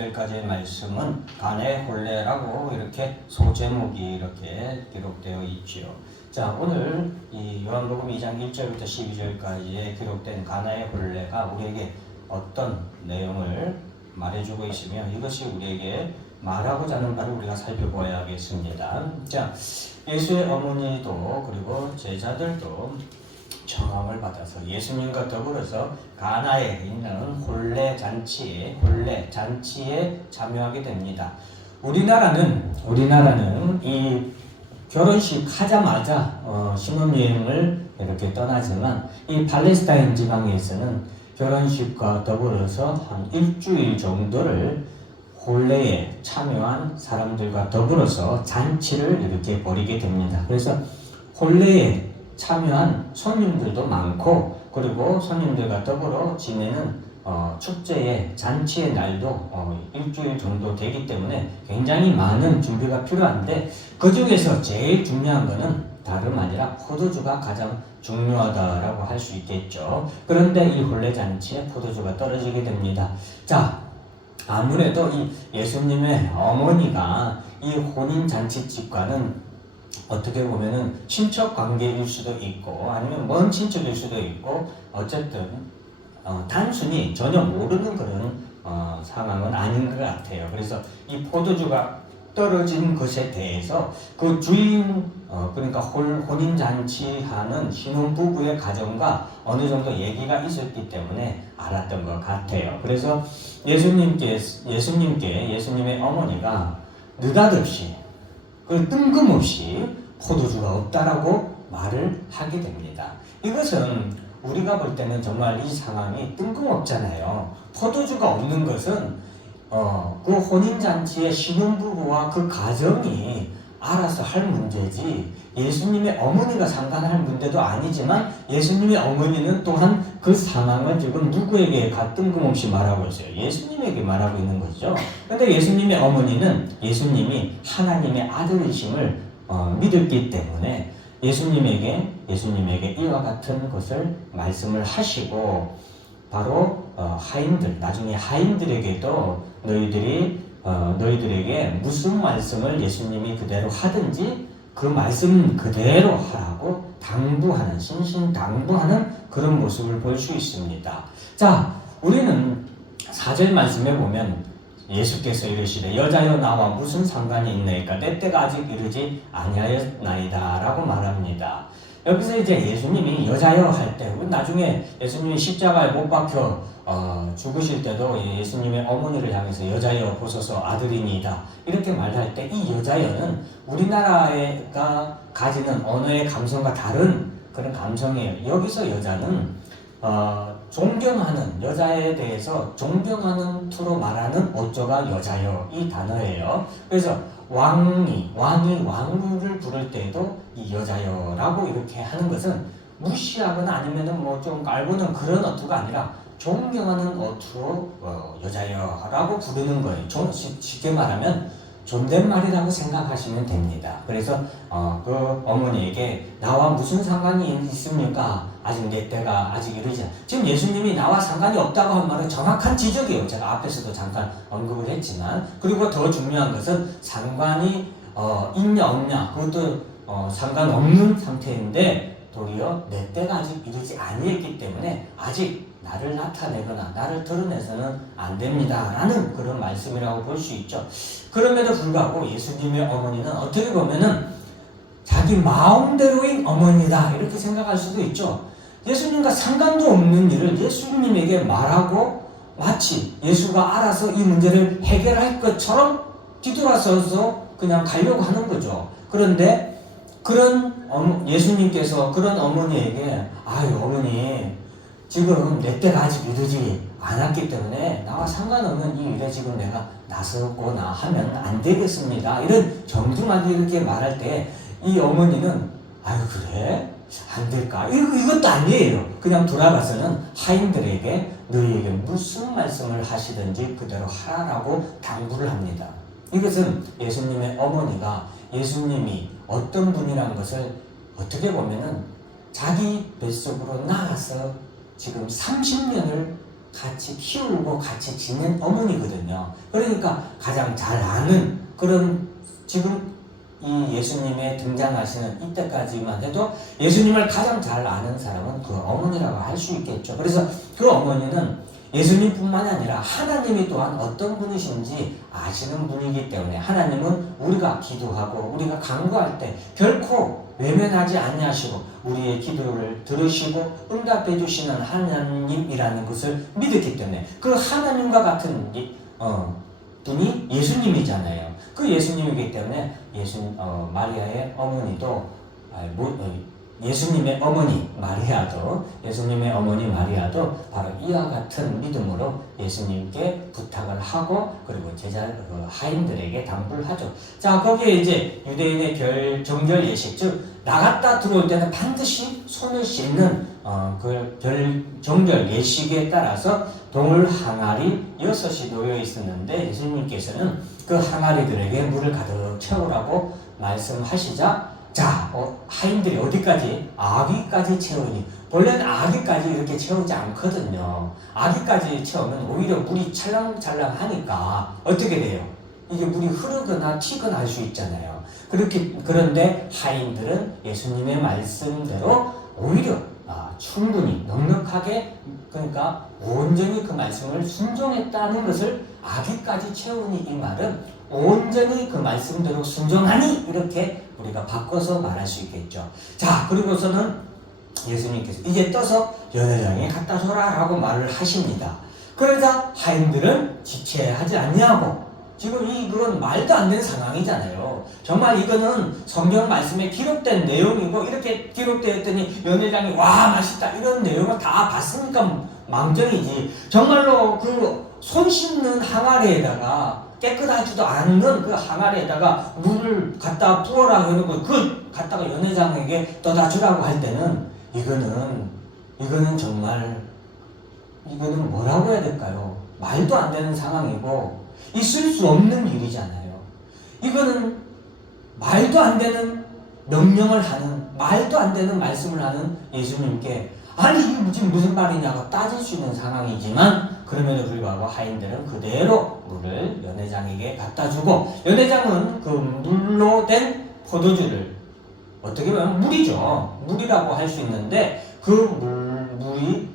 여기까지의 말씀은 간의 혼례라고 이렇게 소제목이 이렇게 기록되어 있지요. 자, 오늘 이 요한복음 2장 1절부터 12절까지에 기록된 가나의 혼례가 우리에게 어떤 내용을 말해주고 있으며 이것이 우리에게 말하고자 하는 바를 우리가 살펴보아야겠습니다. 자, 예수의 어머니도 그리고 제자들도 청함을 받아서 예수님과 더불어서 가나에 있는 혼례 잔치에 참여하게 됩니다. 우리나라는 이 결혼식 하자마자 신혼여행을 이렇게 떠나지만 이 팔레스타인 지방에서는 결혼식과 더불어서 한 일주일 정도를 혼례에 참여한 사람들과 더불어서 잔치를 이렇게 벌이게 됩니다. 그래서 혼례에 참여한 손님들도 많고 그리고 손님들과 더불어 지내는 축제의 잔치의 날도 일주일 정도 되기 때문에 굉장히 많은 준비가 필요한데 그 중에서 제일 중요한 것은 다름 아니라 포도주가 가장 중요하다라고 할 수 있겠죠. 그런데 이 혼례 잔치에 포도주가 떨어지게 됩니다. 자, 아무래도 이 예수님의 어머니가 이 혼인 잔치집과는 어떻게 보면은 친척 관계일 수도 있고 아니면 먼 친척일 수도 있고 어쨌든 단순히 전혀 모르는 그런 상황은 아닌 것 같아요. 그래서 이 포도주가 떨어진 것에 대해서 그 주인 그러니까 혼인 잔치하는 신혼부부의 가정과 어느 정도 얘기가 있었기 때문에 알았던 것 같아요. 그래서 예수님의 어머니가 느닷없이 뜬금없이 포도주가 없다라고 말을 하게 됩니다. 이것은 우리가 볼 때는 정말 이 상황이 뜬금없잖아요. 포도주가 없는 것은 그 혼인잔치의 신혼부부와 그 가정이 알아서 할 문제지 예수님의 어머니가 상관할 문제도 아니지만 예수님의 어머니는 또한 그 상황을 지금 누구에게 뜬금없이 말하고 있어요. 예수님에게 말하고 있는 거죠. 그런데 예수님의 어머니는 예수님이 하나님의 아들이심을 믿었기 때문에 예수님에게 이와 같은 것을 말씀을 하시고 바로 나중에 하인들에게도 너희들에게 무슨 말씀을 예수님이 그대로 하든지 그 말씀 그대로 하라고 신신당부하는 그런 모습을 볼 수 있습니다. 자, 우리는 4절 말씀에 보면 예수께서 이르시되 여자여 나와 무슨 상관이 있나이까 내 때가 아직 이르지 아니하였나이다 라고 말합니다. 여기서 이제 예수님이 여자여 할 때 나중에 예수님이 십자가에 못 박혀 죽으실 때도 예수님의 어머니를 향해서 여자여 보소서 아들이니이다 이렇게 말할 때 이 여자여는 우리나라가 가지는 언어의 감성과 다른 그런 감성이에요. 여기서 여자는 존경하는 여자에 대해서 존경하는 투로 말하는 어쩌가 여자여 이 단어예요. 그래서 왕이 왕후를 부를 때에도 이 여자여라고 이렇게 하는 것은 무시하거나 아니면은 뭐 좀 깔보는 그런 어투가 아니라 존경하는 어투로 여자여라고 부르는 거예요. 쉽게 말하면 존댓말이라고 생각하시면 됩니다. 그래서 그 어머니에게 나와 무슨 상관이 있습니까? 아직 내 때가 아직 이르지 않아. 지금 예수님이 나와 상관이 없다고 한 말은 정확한 지적이에요. 제가 앞에서도 잠깐 언급을 했지만 그리고 더 중요한 것은 상관이 있냐 없냐 그것도 상관없는 상태인데 도리어 내 때가 아직 이르지 아니했기 때문에 아직 나를 나타내거나 나를 드러내서는 안 됩니다 라는 그런 말씀이라고 볼 수 있죠. 그럼에도 불구하고 예수님의 어머니는 어떻게 보면은 자기 마음대로인 어머니다 이렇게 생각할 수도 있죠. 예수님과 상관도 없는 일을 예수님에게 말하고 마치 예수가 알아서 이 문제를 해결할 것처럼 뒤돌아서서 그냥 가려고 하는 거죠. 그런데 예수님께서 그런 어머니에게 어머니 지금 내 때가 아직 이르지 않았기 때문에 나와 상관없는 이 일에 지금 내가 나서거나 하면 안 되겠습니다. 이런 정중하게 이렇게 말할 때 이 어머니는 그래? 안 될까? 이것도 아니에요. 그냥 돌아가서는 하인들에게 너희에게 무슨 말씀을 하시든지 그대로 하라고 당부를 합니다. 이것은 예수님의 어머니가 예수님이 어떤 분이라는 것을 어떻게 보면은 자기 뱃속으로 나가서 지금 30년을 같이 키우고 같이 지낸 어머니거든요. 그러니까 가장 잘 아는 그런 지금 이 예수님의 등장하시는 이때까지만 해도 예수님을 가장 잘 아는 사람은 그 어머니라고 할 수 있겠죠. 그래서 그 어머니는 예수님뿐만 아니라 하나님이 또한 어떤 분이신지 아시는 분이기 때문에 하나님은 우리가 기도하고 우리가 간구할 때 결코 외면하지 아니하시고 우리의 기도를 들으시고 응답해 주시는 하나님이라는 것을 믿었기 때문에 그 하나님과 같은 분이 예수님이잖아요. 그 예수님이기 때문에 마리아의 어머니도 예수님의 어머니 마리아도 바로 이와 같은 믿음으로 예수님께 부탁을 하고 그리고 하인들에게 당부를 하죠. 자, 거기에 이제 유대인의 정결 예식, 즉 나갔다 들어올 때는 반드시 손을 씻는 정결 예식에 따라서 동물 항아리 6이 놓여 있었는데 예수님께서는 그 항아리들에게 물을 가득 채우라고 말씀하시자 자, 하인들이 어디까지? 아기까지 채우니. 원래는 아기까지 이렇게 채우지 않거든요. 아기까지 채우면 오히려 물이 찰랑찰랑하니까 어떻게 돼요? 이게 물이 흐르거나 튀거나 할 수 있잖아요. 그런데 하인들은 예수님의 말씀대로 오히려 충분히 넉넉하게 그러니까 온전히 그 말씀을 순종했다는 것을 아기까지 채우니 이 말은 온전히 그 말씀대로 순종하니 이렇게 우리가 바꿔서 말할 수 있겠죠. 자, 그리고서는 예수님께서 이제 떠서 연회장에 갖다 줘라 라고 말을 하십니다. 그러자 하인들은 지체하지 않냐고 지금 그건 말도 안 되는 상황이잖아요. 정말 이거는 성경 말씀에 기록된 내용이고 이렇게 기록되었더니 연회장이 와 맛있다 이런 내용을 다 봤으니까 망정이지. 정말로 그 손 씻는 항아리에다가 깨끗하지도 않은 그 항아리에다가 물을 갖다 부어라 하는 거 갖다가 연회장에게 떠다 주라고 할 때는 이거는 정말 이거는 뭐라고 해야 될까요? 말도 안 되는 상황이고 있을 수 없는 일이잖아요. 이거는 말도 안 되는 명령을 하는 말도 안 되는 말씀을 하는 예수님께 아니 이게 지금 무슨 말이냐고 따질 수 있는 상황이지만 그럼에도 불구하고 하인들은 그대로 물을 연회장에게 갖다 주고 연회장은 그 물로 된 포도주를 어떻게 보면 물이라고 할 수 있는데 그 물이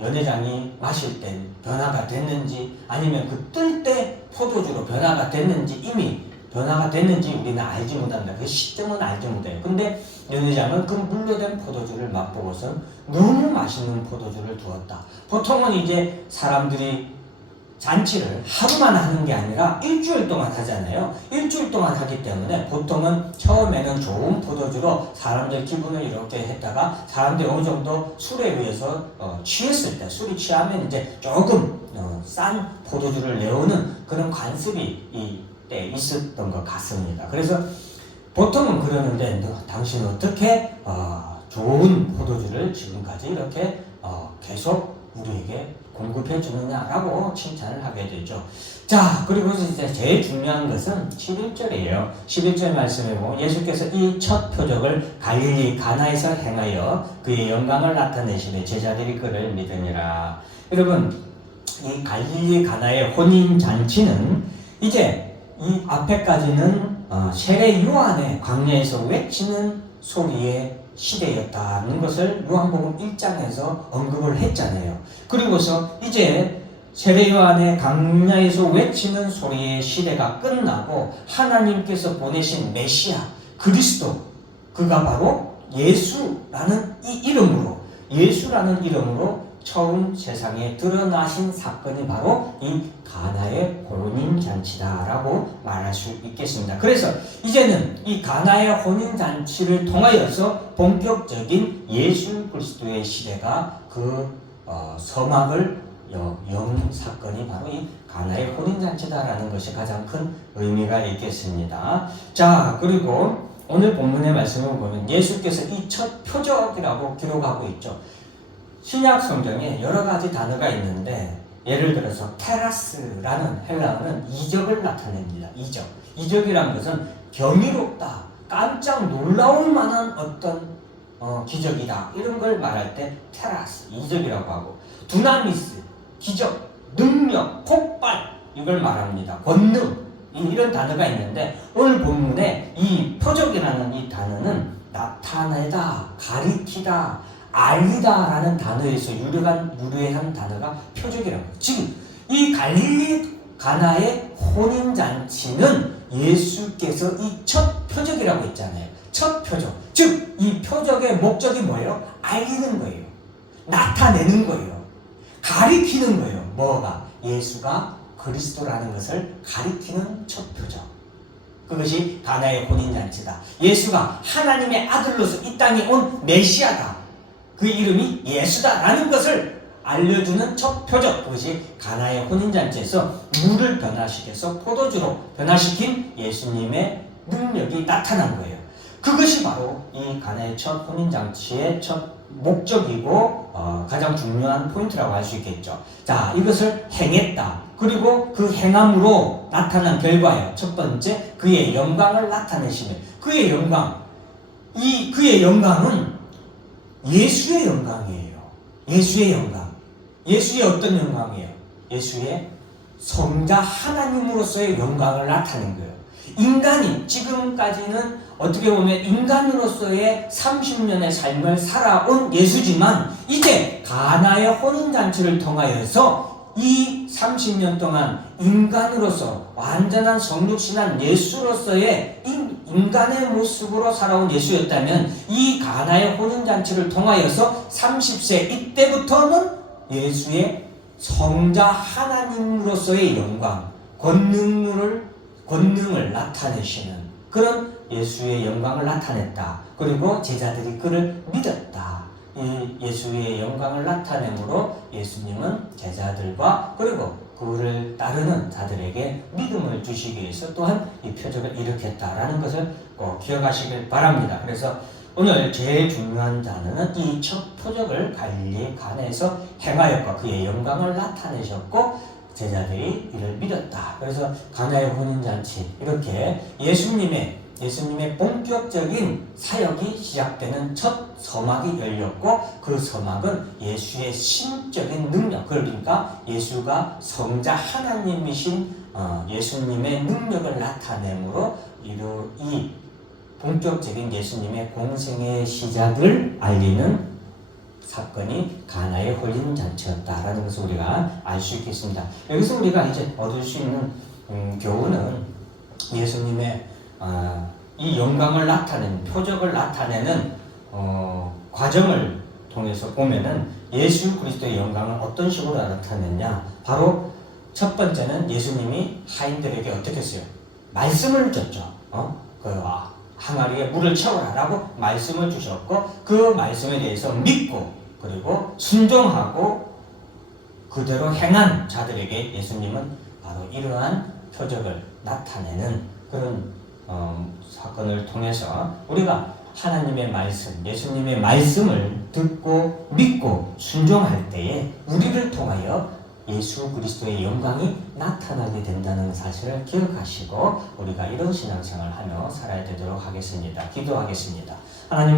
연회장이 마실 때 변화가 됐는지 아니면 그 뜰 때 포도주로 변화가 됐는지 이미 변화가 됐는지 우리는 알지 못한다. 그 시점은 알지 못해요. 근데 연회장은 그 물로 된 포도주를 맛보고서 너무 맛있는 포도주를 두었다. 보통은 이제 사람들이 잔치를 하루만 하는 게 아니라 일주일 동안 하잖아요. 일주일 동안 하기 때문에 보통은 처음에는 좋은 포도주로 사람들 기분을 이렇게 했다가 사람들이 어느 정도 술에 의해서 취했을 때 술이 취하면 이제 조금 싼 포도주를 내오는 그런 관습이 이때 있었던 것 같습니다. 그래서 보통은 그러는데 당신 어떻게 좋은 포도주를 지금까지 이렇게 계속 우리에게 공급해 주느냐라고 칭찬을 하게 되죠. 자, 그리고 이제 제일 중요한 것은 11절이에요. 11절 말씀에 보면 예수께서 이 첫 표적을 갈릴리 가나에서 행하여 그의 영광을 나타내시되 제자들이 그를 믿으니라. 여러분, 이 갈릴리 가나의 혼인 잔치는 이제 이 앞에까지는 세례 요한의 광야에서 외치는 소리의 시대였다는 것을 요한복음 1장에서 언급을 했잖아요. 그리고서 이제 세례 요한의 광야에서 외치는 소리의 시대가 끝나고 하나님께서 보내신 메시아 그리스도 그가 바로 예수라는 이름으로 처음 세상에 드러나신 사건이 바로 이 가나의 혼인잔치다라고 말할 수 있겠습니다. 그래서 이제는 이 가나의 혼인잔치를 통하여서 본격적인 예수 그리스도의 시대가 그 서막을 연 사건이 바로 이 가나의 혼인잔치다라는 것이 가장 큰 의미가 있겠습니다. 자, 그리고 오늘 본문의 말씀을 보면 예수께서 이 첫 표적이라고 기록하고 있죠. 신약 성경에 여러 가지 단어가 있는데 예를 들어서 테라스라는 헬라어는 이적을 나타냅니다. 이적이란 것은 경이롭다, 깜짝 놀라울 만한 어떤 기적이다. 이런 걸 말할 때 테라스, 이적이라고 하고, 두나미스, 기적, 능력, 폭발, 이걸 말합니다. 권능, 이런 단어가 있는데, 오늘 본문에 이 표적이라는 이 단어는 나타내다, 가리키다, 알리다 라는 단어에서 유래한 단어가 표적이라고 해요. 지금 이 갈릴리 가나의 혼인잔치는 예수께서 이 첫 표적이라고 했잖아요. 첫 표적. 즉, 이 표적의 목적이 뭐예요? 알리는 거예요. 나타내는 거예요. 가리키는 거예요. 뭐가? 예수가 그리스도라는 것을 가리키는 첫 표적. 그것이 가나의 혼인잔치다. 예수가 하나님의 아들로서 이 땅에 온 메시아다. 그 이름이 예수다라는 것을 알려주는 첫 표적. 그것이 가나의 혼인잔치에서 물을 변화시켜서 포도주로 변화시킨 예수님의 능력이 나타난 거예요. 그것이 바로 이 가나의 첫 혼인잔치의 첫 목적이고 가장 중요한 포인트라고 할 수 있겠죠. 자, 이것을 행했다. 그리고 그 행함으로 나타난 결과예요. 첫 번째, 그의 영광을 나타내시면, 그의 영광, 그의 영광은 예수의 영광이에요. 예수의 영광. 예수의 어떤 영광이에요? 예수의 성자 하나님으로서의 영광을 나타낸 거예요. 인간이 지금까지는 어떻게 보면 인간으로서의 30년의 삶을 살아온 예수지만, 이제 가나의 혼인잔치를 통하여서 이 30년 동안 인간으로서 완전한 성육신한 예수로서의 인간의 모습으로 살아온 예수였다면, 이 가나의 혼인잔치를 통하여서 30세 이때부터는 예수의 성자 하나님으로서의 영광, 권능을 나타내시는 그런 예수의 영광을 나타냈다. 그리고 제자들이 그를 믿었다. 이 예수의 영광을 나타내므로 예수님은 제자들과 그리고 그를 따르는 자들에게 믿음을 주시기 위해서 또한 이 표적을 일으켰다라는 것을 꼭 기억하시길 바랍니다. 그래서 오늘 제일 중요한 단어는 이 첫 표적을 갈릴리 가나에서 행하였고 그의 영광을 나타내셨고 제자들이 이를 믿었다. 그래서 가나의 혼인잔치, 이렇게 예수님의 본격적인 사역이 시작되는 첫 서막이 열렸고, 그 서막은 예수의 신적인 능력, 그러니까 예수가 성자 하나님이신 예수님의 능력을 나타내므로 이 본격적인 예수님의 공생의 시작을 알리는 사건이 가나의 혼인잔치였다라는 것을 우리가 알 수 있겠습니다. 여기서 우리가 이제 얻을 수 있는 교훈은, 예수님의 이 영광을 나타내는, 표적을 나타내는 과정을 통해서 보면은 예수 그리스도의 영광을 어떤 식으로 나타냈냐. 바로 첫 번째는 예수님이 하인들에게 어떻게 했어요? 말씀을 줬죠. 항아리에 물을 채우라라고 말씀을 주셨고, 그 말씀에 대해서 믿고 그리고 순종하고 그대로 행한 자들에게 예수님은 바로 이러한 표적을 나타내는 그런 사건을 통해서 우리가 하나님의 말씀, 예수님의 말씀을 듣고 믿고 순종할 때에 우리를 통하여 예수 그리스도의 영광이 나타나게 된다는 사실을 기억하시고 우리가 이런 신앙생활을 하며 살아야 되도록 하겠습니다. 기도하겠습니다. 하나님